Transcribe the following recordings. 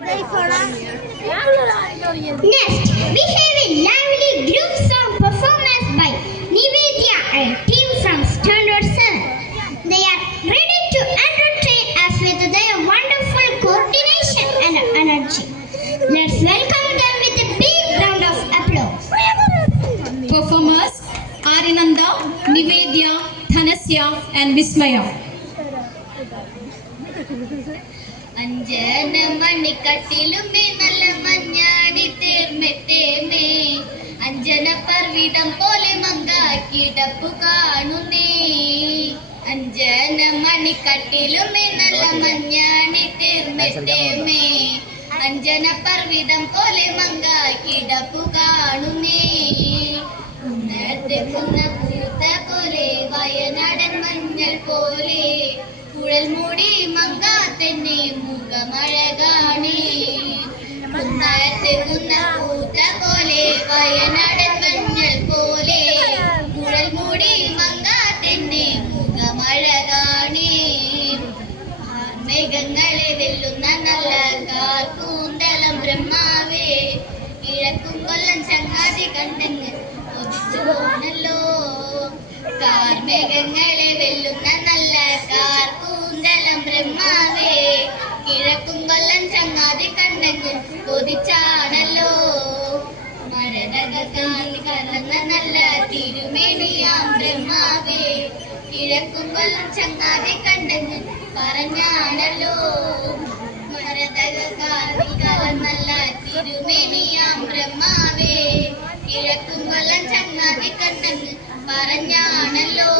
Next, we have a lively group song performance by Nivedya and team from Standard 7. They are ready to entertain us with their wonderful coordination and energy. Let's welcome them with a big round of applause. Performers Arinanda, Nivedya, Dhanasya and Vismaya. Anjana മണിക്കട്ടിലുമേ നല്ല മഞ്ഞാടി തീർമെത്തേമേ അഞ്ജന പർവിതം പോലെ മങ്കാക്കിടപ്പു കാണുന്നേ അഞ്ജന മണിക്കട്ടിലുമേ നല്ല മഞ്ഞാടി തീർമെത്തേമേ അഞ്ജന പർവിതം പോലെ മങ്കാക്കിടപ്പു കാണുന്നേ ഉണർത്തുന്ന പൂത്ത പോലെ വയനാടൻ മഞ്ഞൾ പോലെ കുഴൽ മൂടി മങ്കാത്തന്നെ മുഖമഴകാണേ കുന്നത്തുന്ന പൂത്ത പോലെ വയനാടൻ മഞ്ഞൾ പോലെ കുഴൽ മൂടി മങ്കാത്തന്നെ മുഖമഴകാണേ മേഘങ്ങളെ വെല്ലുന്ന നല്ല കാർക്കൂന്തലം ബ്രഹ്മാവേ കിഴക്കും കൊല്ലം ചങ്ങാതി കണ്ടെന്ന് ഒതിച്ചു പോണല്ലോ കാർമേഘങ്ങളെ വെല്ലുന്ന നല്ല കാർക്കൂന്തലം ബ്രഹ്മാവേ കിഴക്കും കൊല്ലം ചങ്ങാതി കണ്ടെന്ന് കൊതിച്ചാണല്ലോ മരതകാലി കലർന്ന നല്ല തിരുമേനിയാം ബ്രഹ്മാവേ കിഴക്കും കൊല്ലം ചങ്ങാതി കണ്ടെന്ന് പറഞ്ഞാണല്ലോ മരതകാലി കലർന്നല്ല തിരുമേനിയാം ബ്രഹ്മാവേ കിഴക്കും കൊല്ലം ചങ്ങാതി കണ്ടെന്ന് പറഞ്ഞാണല്ലോ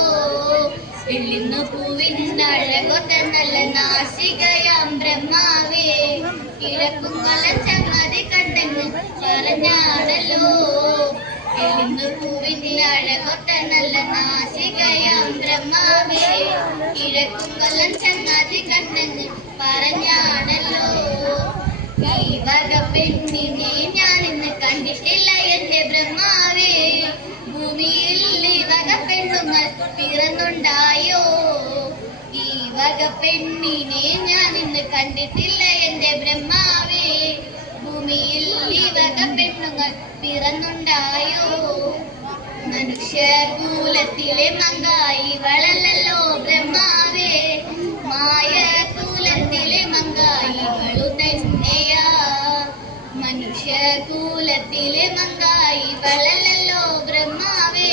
വെള്ളിന്നു പൂവിൻ അഴകൊത്ത നല്ല നാസികയാം ബ്രഹ്മാവേ കിഴക്കും കൊല്ലം ചങ്ങാതി കണ്ടെന്ന് പറഞ്ഞാണല്ലോ വെള്ളിന്നു പൂവിൻ അഴകൊത്ത നല്ല നാസികയാം ബ്രഹ്മാവേ കിഴക്കും കൊല്ലം ചങ്ങാതി കണ്ടെന്ന് പറഞ്ഞാണല്ലോ ഈ വക പെണ്ണിനെ ഞാനിന്ന് കണ്ടിട്ടില്ല എന്റെ ബ്രഹ്മാവേ ഭൂമിയിൽ ഈ വക പെണ്ണുങ്ങൾ പിറന്നുണ്ടായോ ഈ വക പെണ്ണിനെ ഞാനിന്ന് കണ്ടിട്ടില്ല എന്റെ ബ്രഹ്മാവേ ഭൂമിയിൽ ഈ വക പെണ്ണുങ്ങൾ പിറന്നുണ്ടായോ മനുഷ്യകൂലത്തിലെ മങ്കായി വളലല്ലോ ബ്രഹ്മാവേ മായ കൂലത്തിലെ മങ്കായി വളു തന്നെയാ മനുഷ്യകൂലത്തിലെ മങ്കായി വളലല്ലോ ബ്രഹ്മാവേ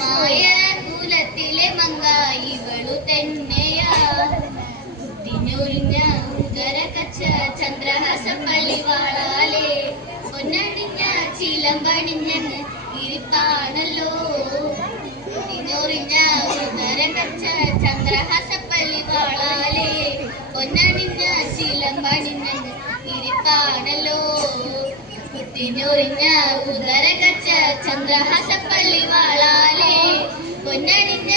മായ കൂലത്തിലെ മങ്കായി വളു തന്നെയാ കുത്തിഞ്ഞൊരിഞ്ഞ ഉദര കച്ച ചന്ദ്രഹാസ പള്ളിവാളാലേ പൊന്നണിഞ്ഞ ചിലമ്പണിഞ്ഞെന്ന് ഇരിപ്പാണല്ലോ കുത്തിഞ്ഞൊറിഞ്ഞ ഉദര കച്ച ചന്ദ്രഹാസ പള്ളിവാളാലേ പൊന്നണിഞ്ഞ ചിലമ്പണിഞ്ഞെന്ന് ഇരിപ്പാണല്ലോ കുത്തിഞ്ഞൊറിഞ്ഞ ഉദര കച്ച ചന്ദ്രഹാസ പള്ളിവാളാലേ പൊന്നണിഞ്ഞ